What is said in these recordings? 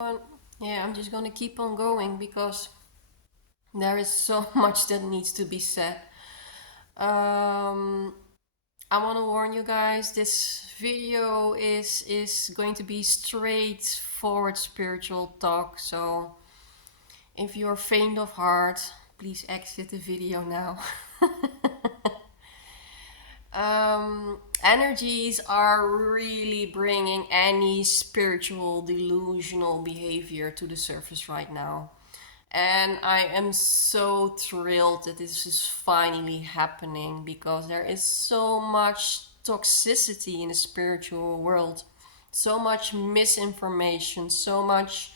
Yeah, I'm just gonna keep on going because there is so much that needs to be said. Um, I want to warn you guys. This video is going to be straightforward spiritual talk. So if you're faint of heart, please exit the video now. Energies are really bringing any spiritual delusional behavior to the surface right now. And I am so thrilled that this is finally happening because there is so much toxicity in the spiritual world, so much misinformation, so much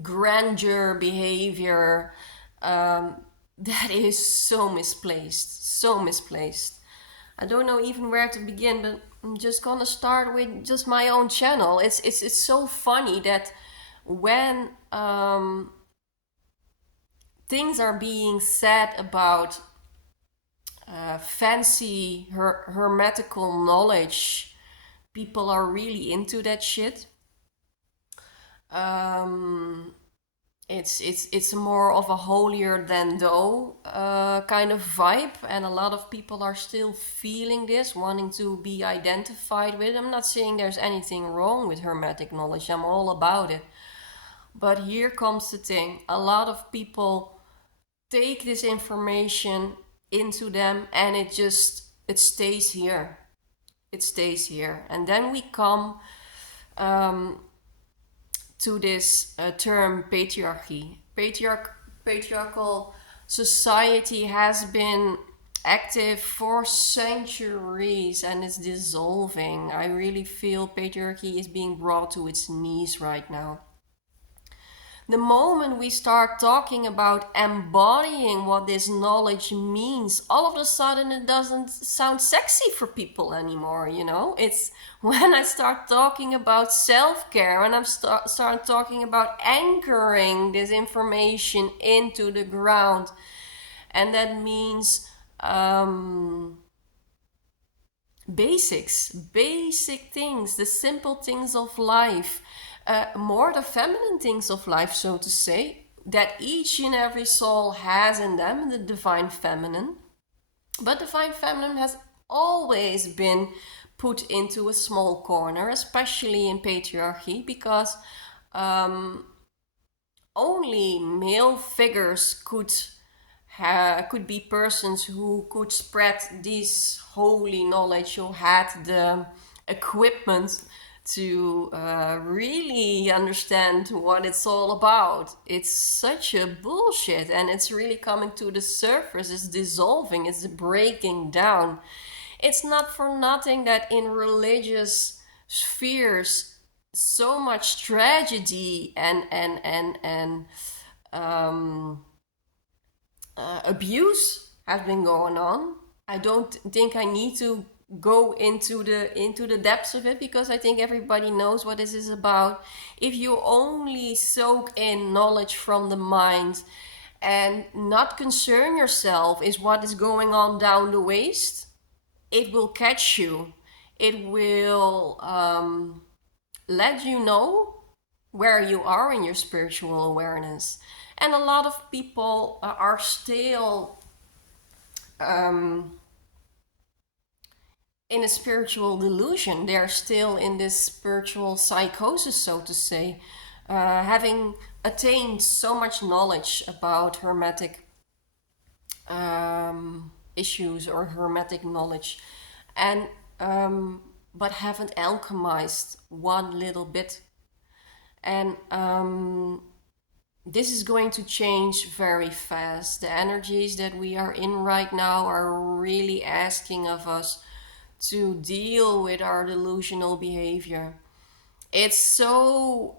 grandeur behavior that is so misplaced, so misplaced. I don't know even where to begin, but I'm just gonna start with just my own channel. It's so funny that when things are being said about fancy hermetical knowledge, people are really into that shit. Um, it's more of a holier than thou kind of vibe, and a lot of people are still feeling this, wanting to be identified with it. I'm not saying there's anything wrong with hermetic knowledge. I'm all about it. But here comes the thing: a lot of people take this information into them, and it stays here. It stays here, and then we come um, to this term patriarchy. Patriarchal society has been active for centuries and it's dissolving. I really feel patriarchy is being brought to its knees right now. The moment we start talking about embodying what this knowledge means, all of a sudden it doesn't sound sexy for people anymore, you know? It's when I start talking about self-care and I'm start talking about anchoring this information into the ground. And that means basic things, the simple things of life, more the feminine things of life, so to say, that each and every soul has in them, the divine feminine. But divine feminine has always been put into a small corner, especially in patriarchy, because only male figures could be persons who could spread this holy knowledge, who had the equipment to really understand what it's all about. It's such a bullshit, and it's really coming to the surface. It's dissolving, it's breaking down. It's not for nothing that in religious spheres so much tragedy and abuse has been going on. I don't think I need to go into the depths of it because I think everybody knows what this is about. If you only soak in knowledge from the mind and not concern yourself is what is going on down the waist, it will catch you. It will let you know where you are in your spiritual awareness. And a lot of people are still in a spiritual delusion. They're still in this spiritual psychosis, so to say, having attained so much knowledge about hermetic issues or hermetic knowledge, and but haven't alchemized one little bit. And this is going to change very fast. The energies that we are in right now are really asking of us to deal with our delusional behavior. It's so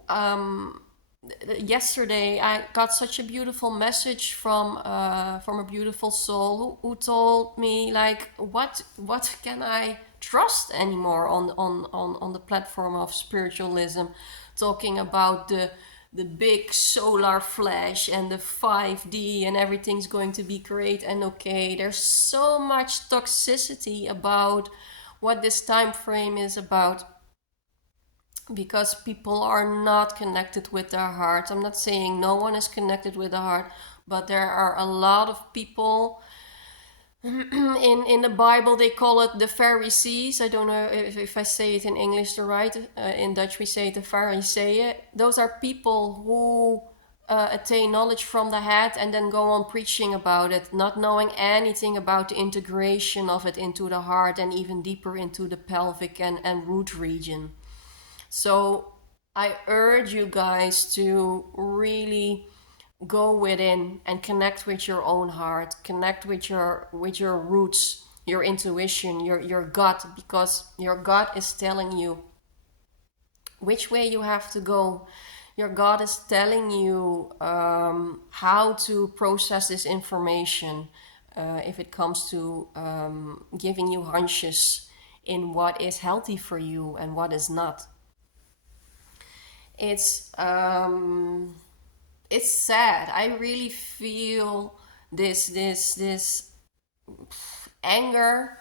yesterday I got such a beautiful message from a beautiful soul who told me, like, what can I trust anymore on the platform of spiritualism, talking about the big solar flash and the 5D and everything's going to be great and okay. There's so much toxicity about what this time frame is about. because people are not connected with their heart. I'm not saying no one is connected with the heart, but there are a lot of people in the Bible. They call it the Pharisees. I don't know if I say it in English the right. In Dutch we say the Pharisee. Those are people who attain knowledge from the head and then go on preaching about it, not knowing anything about the integration of it into the heart and even deeper into the pelvic and root region. So I urge you guys to really go within and connect with your own heart, connect with your roots, your intuition, your gut, because your gut is telling you which way you have to go. Your gut is telling you how to process this information if it comes to giving you hunches in what is healthy for you and what is not. It's it's sad. I really feel this anger,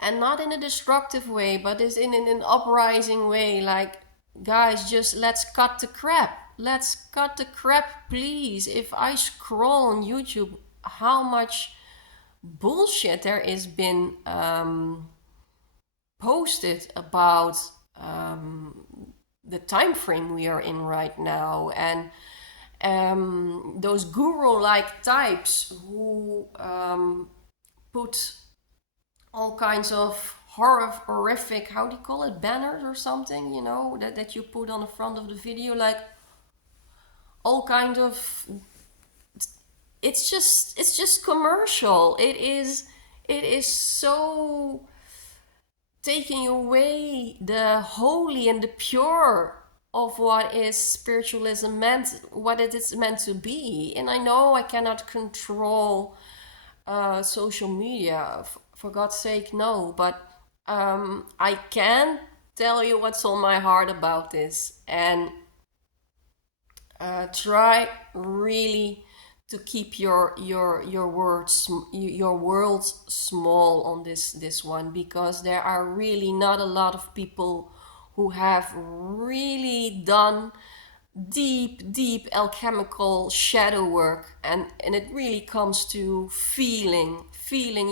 and not in a destructive way, but is in an uprising way. Like, guys, just let's cut the crap. Let's cut the crap, please. If I scroll on YouTube, how much bullshit there has been posted about the time frame we are in right now, and those guru-like types who put all kinds of horrific, how do you call it, banners or something, that you put on the front of the video, like all kind of, it's just commercial. It is so taking away the holy and the pure of what is spiritualism meant, what it is meant to be. And I know I cannot control social media, for God's sake, no, but I can tell you what's on my heart about this, and try really to keep your world small on this one, because there are really not a lot of people who have really done deep alchemical shadow work, and it really comes to feeling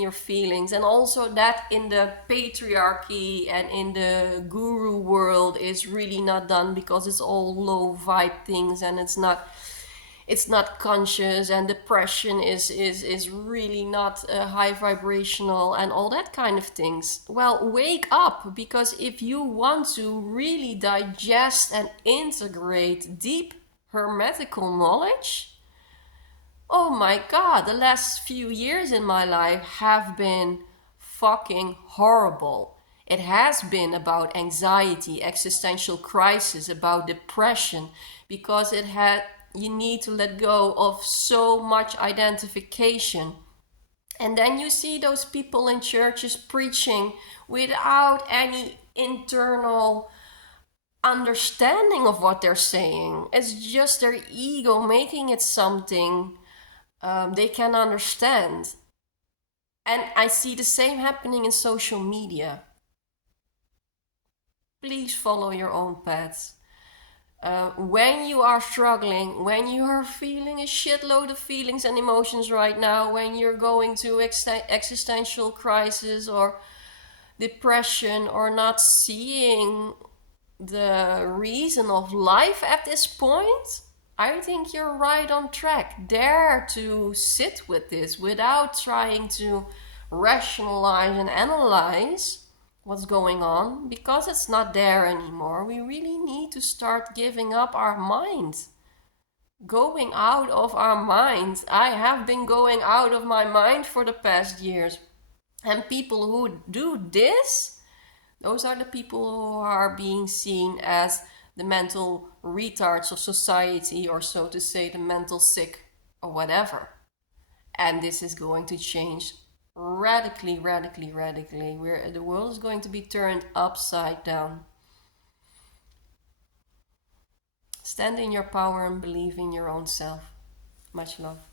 your feelings. And also that in the patriarchy and in the guru world is really not done, because it's all low vibe things, and it's not conscious, and depression is really not high vibrational and all that kind of things. Well, wake up, because if you want to really digest and integrate deep hermetical knowledge, oh my god, the last few years in my life have been fucking horrible. It has been about anxiety, existential crisis, about depression, because you need to let go of so much identification. And then you see those people in churches preaching without any internal understanding of what they're saying. It's just their ego making it something they can understand. And I see the same happening in social media. Please follow your own paths. When you are struggling, when you are feeling a shitload of feelings and emotions right now, when you're going to existential crisis or depression, or not seeing the reason of life at this point, I think you're right on track. Dare to sit with this without trying to rationalize and analyze what's going on, because it's not there anymore. We really need to start giving up our minds, going out of our minds. I have been going out of my mind for the past years, and people who do this, those are the people who are being seen as the mental retards of society, or so to say, the mental sick or whatever. And this is going to change radically. The world is going to be turned upside down. Stand in your power and believe in your own self. Much love.